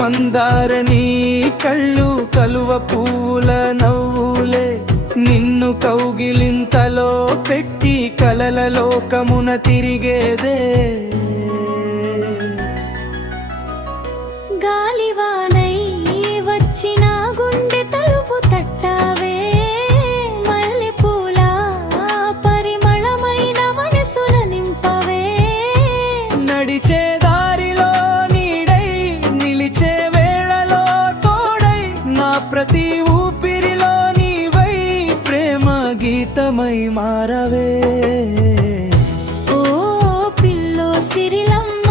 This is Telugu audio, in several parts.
మందారని కళ్ళు కలువ పూల నవ్వులే నిన్ను కౌగిలింతలో పెట్టి కలల లోకమున తిరిగేదే గాలివానై వచ్చిన గుండె తలుపు తట్టావే మల్లెపూల పరిమళమైన మనసుల నింపవే నడిచే దారిలో నీడై నిలిచే వేళలో తోడై నా ప్రతి ఊపిరిలో నీవై ప్రేమ గీతమై మారవే ఓ పిల్లో సిరిలమ్మ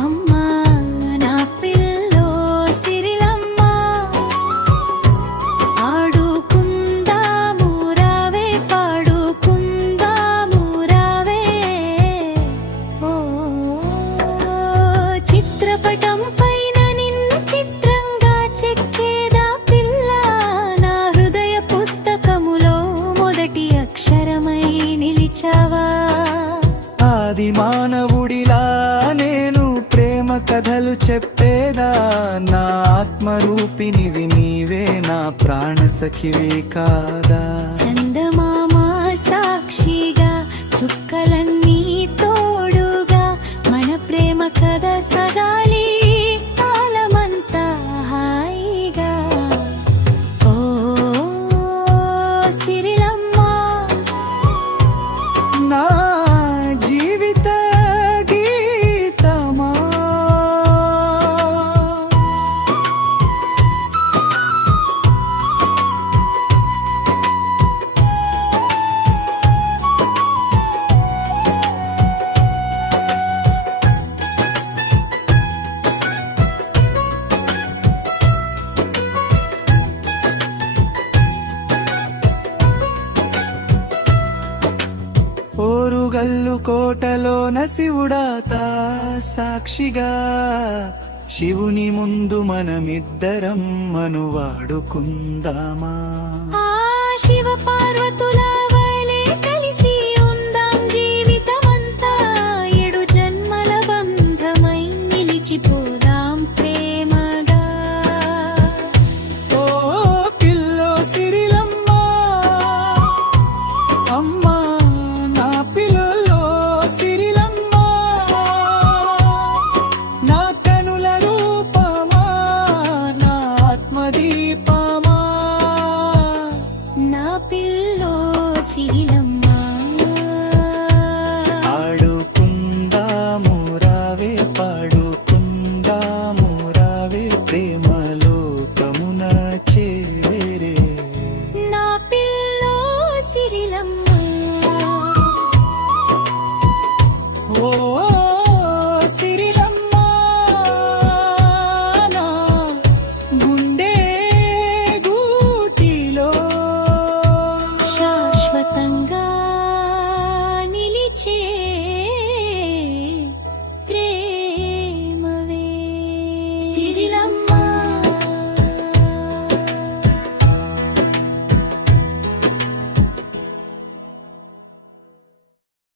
అమ్మా నా పిల్లో సిరిలమ్మ ఆడుకుందాము రావే పాడుకుందాము రావే ఓ చిత్రపటం పైన నిన్ను చిత్రంగా చెక్కేదా పిల్ల నా హృదయ పుస్తకములో మొదటి అక్షరమై నిలిచావా ఆది మానవుడిలా నేను ప్రేమ కథలు చెప్పేదా నా ఆత్మరూపినివి నీవే నా ప్రాణ సఖివే కాదా చందమామ సాక్షిగా చుక్కలన్నీ తోడుగా మన ప్రేమ కథ సగాలి కాలమంతా హాయిగా ఓ సిరిలమ్మ నా జీవిత గీతమా ఓరుగల్లు కోటలోన శివుడాతా సాక్షిగా శివుని ముందు మనమిద్దరం మనువాడుకుందామా ఆ శివ పార్వతుల వలె కలిసి ఉందాం జీవితమంతా 7 జన్మల బంధమై నిలిచిపో